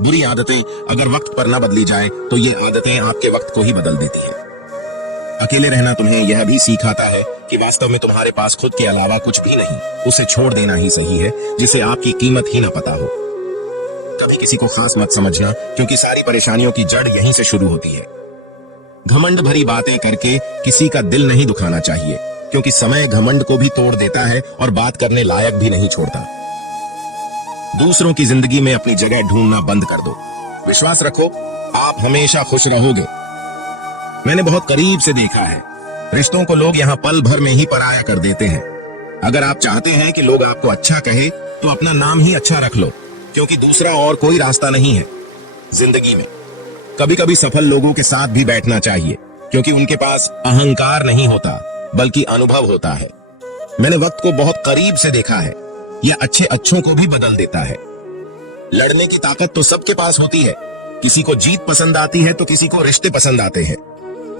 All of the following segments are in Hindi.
बुरी आदतें अगर वक्त पर न बदली जाए तो ये आदतें आपके वक्त को ही बदल देती है। अकेले रहना तुम्हें यह भी सिखाता है कि वास्तव में तुम्हारे पास खुद के अलावा कुछ भी नहीं, उसे छोड़ देना ही सही है जिसे आपकी कीमत ही ना पता हो। कभी किसी को खास मत समझना, क्योंकि सारी परेशानियों की जड़ यहीं से शुरू होती है। घमंड भरी बातें करके किसी का दिल नहीं दुखाना चाहिए, क्योंकि समय घमंड को भी तोड़ देता है और बात करने लायक भी नहीं छोड़ता। दूसरों की जिंदगी में अपनी जगह ढूंढना बंद कर दो। विश्वास रखो, आप हमेशा खुश रहोगे। मैंने बहुत करीब से देखा है, रिश्तों को लोग यहाँ पल भर में ही पराया कर देते हैं। अगर आप चाहते हैं कि लोग आपको अच्छा कहे तो अपना नाम ही अच्छा रख लो, क्योंकि दूसरा और कोई रास्ता नहीं है जिंदगी में। कभी कभी सफल लोगों के साथ भी बैठना चाहिए, क्योंकि उनके पास अहंकार नहीं होता बल्कि अनुभव होता है। मैंने वक्त को बहुत करीब से देखा है, यह अच्छे अच्छों को भी बदल देता है। लड़ने की ताकत तो सबके पास होती है, किसी को जीत पसंद आती है तो किसी को रिश्ते पसंद आते हैं।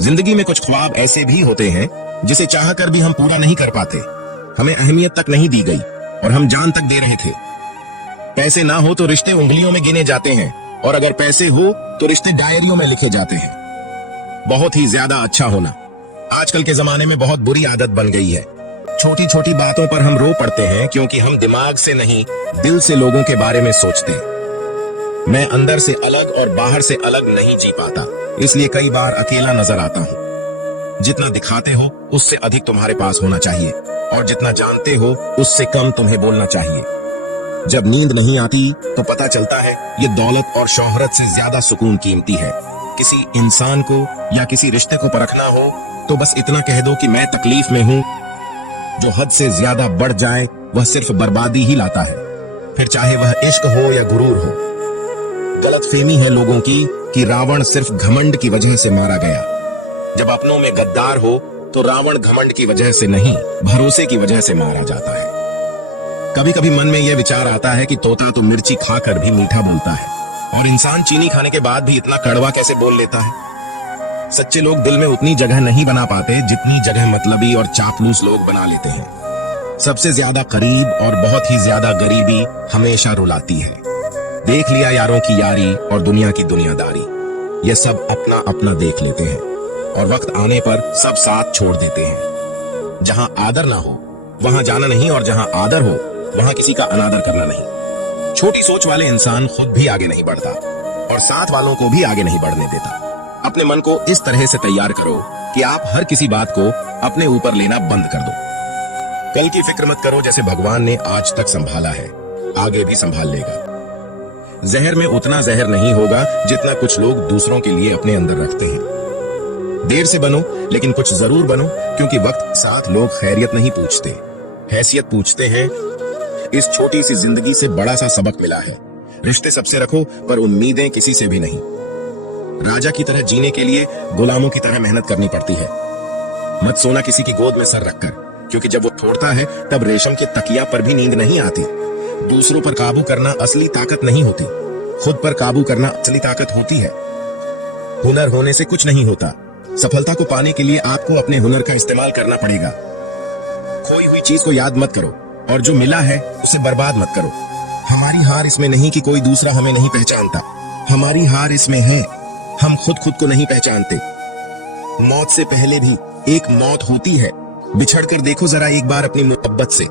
जिंदगी में कुछ ख्वाब ऐसे भी होते हैं जिसे चाहकर भी हम पूरा नहीं कर पाते। हमें अहमियत तक नहीं दी गई और हम जान तक दे रहे थे। पैसे ना हो तो रिश्ते उंगलियों में गिने जाते हैं, और अगर पैसे हो तो रिश्ते डायरियों में लिखे जाते हैं। बहुत ही ज्यादा अच्छा होना आजकल के जमाने में बहुत बुरी आदत बन गई है। छोटी छोटी बातों पर हम रो पड़ते हैं, क्योंकि हम दिमाग से नहीं दिल से लोगों के बारे में सोचते हैं। मैं अंदर से अलग और बाहर से अलग नहीं जी पाता, इसलिए कई बार अकेला नजर आता हूँ। जितना दिखाते हो उससे अधिक तुम्हारे पास होना चाहिए, और जितना जानते हो उससे कम तुम्हें बोलना चाहिए। जब नींद नहीं आती तो पता चलता है ये दौलत और शोहरत से ज्यादा सुकून कीमती है। किसी इंसान को या किसी रिश्ते को परखना हो तो बस इतना कह दो कि मैं तकलीफ में हूँ। जो हद से ज्यादा बढ़ जाए वह सिर्फ बर्बादी ही लाता है, फिर चाहे वह इश्क हो या गुरूर हो। गलतफहमी है लोगों की कि रावण सिर्फ घमंड की वजह से मारा गया। जब अपनों में गद्दार हो तो रावण घमंड की वजह से नहीं, भरोसे की वजह से मारा जाता है। कभी कभी मन में यह विचार आता है कि तोता तो मिर्ची खाकर भी मीठा बोलता है, और इंसान चीनी खाने के बाद भी इतना कड़वा कैसे बोल लेता है। सच्चे लोग दिल में उतनी जगह नहीं बना पाते जितनी जगह मतलबी और चापलूस लोग बना लेते हैं। सबसे ज्यादा करीब और बहुत ही ज्यादा गरीबी हमेशा रुलाती है। देख लिया यारों की यारी और दुनिया की दुनियादारी, ये सब अपना अपना देख लेते हैं, और वक्त आने पर सब साथ छोड़ देते हैं। जहां आदर ना हो वहां जाना नहीं, और जहां आदर हो वहां किसी का अनादर करना नहीं। छोटी सोच वाले इंसान खुद भी आगे नहीं बढ़ता, और साथ वालों को भी आगे नहीं बढ़ने देता। अपने मन को इस तरह से तैयार करो कि आप हर किसी बात को अपने ऊपर लेना बंद कर दो। कल की फिक्र मत करो, जैसे भगवान ने आज तक संभाला है आगे भी संभाल लेगा। जहर में उतना जहर नहीं होगा जितना कुछ लोग दूसरों के लिए अपने अंदर रखते हैं। देर से बनो लेकिन कुछ जरूर बनो, क्योंकि वक्त साथ लोग खैरियत नहीं पूछते, हैसियत पूछते हैं। इस छोटी सी जिंदगी से बड़ा सा सबक मिला है, रिश्ते सबसे रखो पर उम्मीदें किसी से भी नहीं। राजा की तरह जीने के लिए गुलामों की तरह मेहनत करनी पड़ती है। मत सोना किसी की गोद में सर रखकर, क्योंकि जब वो छोड़ता है तब रेशम के तकिया पर भी नींद नहीं आती। दूसरों पर काबू करना असली ताकत नहीं होती, खुद पर काबू करना असली ताकत होती है। हुनर होने से कुछ नहीं होता, सफलता को पाने के लिए आपको अपने हुनर का इस्तेमाल करना पड़ेगा। खोई हुई चीज को याद मत करो, और जो मिला है उसे बर्बाद मत करो। हमारी हार इसमें नहीं कि कोई दूसरा हमें नहीं पहचानता, हमारी हार इसमें है हम खुद को नहीं पहचानते। मौत से पहले भी एक मौत होती है, बिछड़कर देखो जरा एक बार अपनी मोहब्बत से।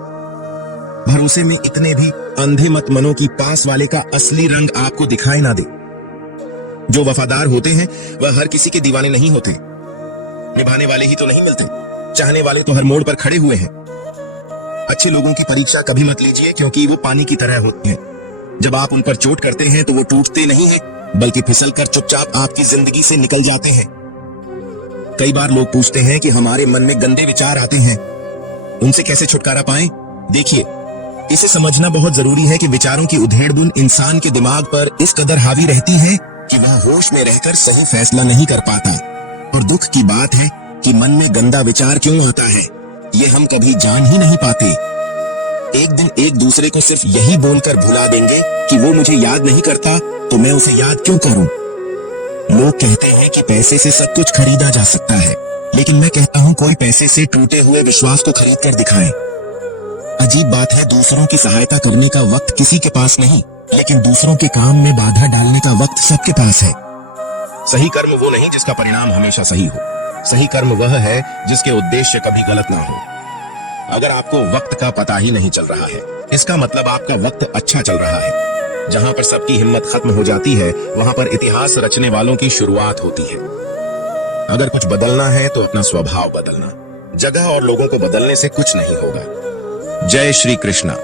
भरोसे में इतने भी अंधे मत मनो कि पास वाले का असली रंग आपको दिखाई ना दे। जो वफादार होते हैं वह हर किसी के दीवाने नहीं होते। निभाने वाले ही तो नहीं मिलते, चाहने वाले तो हर मोड़ पर खड़े हुए हैं। अच्छे लोगों की परीक्षा कभी मत लीजिए, क्योंकि वो पानी की तरह होते हैं। जब आप उन पर चोट करते हैं तो वो टूटते नहीं हैं, बल्कि फिसलकर चुपचाप आपकी जिंदगी से निकल जाते हैं। कई बार लोग पूछते हैं कि हमारे मन में गंदे विचार आते हैं, उनसे कैसे छुटकारा पाएं? देखिए, इसे समझना बहुत जरूरी है कि विचारों की उधेड़-बुन इंसान के दिमाग पर इस कदर हावी रहती है कि वह होश में रहकर सही फैसला नहीं कर पाता। और दुख की बात है कि मन में गंदा विचार क्यों आता है, ये हम कभी जान ही नहीं पाते। एक दिन एक दूसरे को सिर्फ यही बोलकर भुला देंगे कि वो मुझे याद नहीं करता तो मैं उसे याद क्यों करूं। लोग कहते हैं कि पैसे से सब कुछ खरीदा जा सकता है, लेकिन मैं कहता हूं कोई पैसे से टूटे हुए विश्वास को खरीद कर दिखाए। अजीब बात है, दूसरों की सहायता करने का वक्त किसी के पास नहीं, लेकिन दूसरों के काम में बाधा डालने वक्त सबके पास है। सही कर्म वो नहीं जिसका परिणाम हमेशा सही हो। सही कर्म वह है जिसके उद्देश्य कभी गलत ना हो। अगर आपको वक्त का पता ही नहीं चल रहा है, इसका मतलब आपका वक्त अच्छा चल रहा है। जहां पर सबकी हिम्मत खत्म हो जाती है, वहां पर इतिहास रचने वालों की शुरुआत होती है। अगर कुछ बदलना है तो अपना स्वभाव बदलना। जगह और लोगों को बदलने से कुछ नहीं होगा। जय श्री कृष्णा।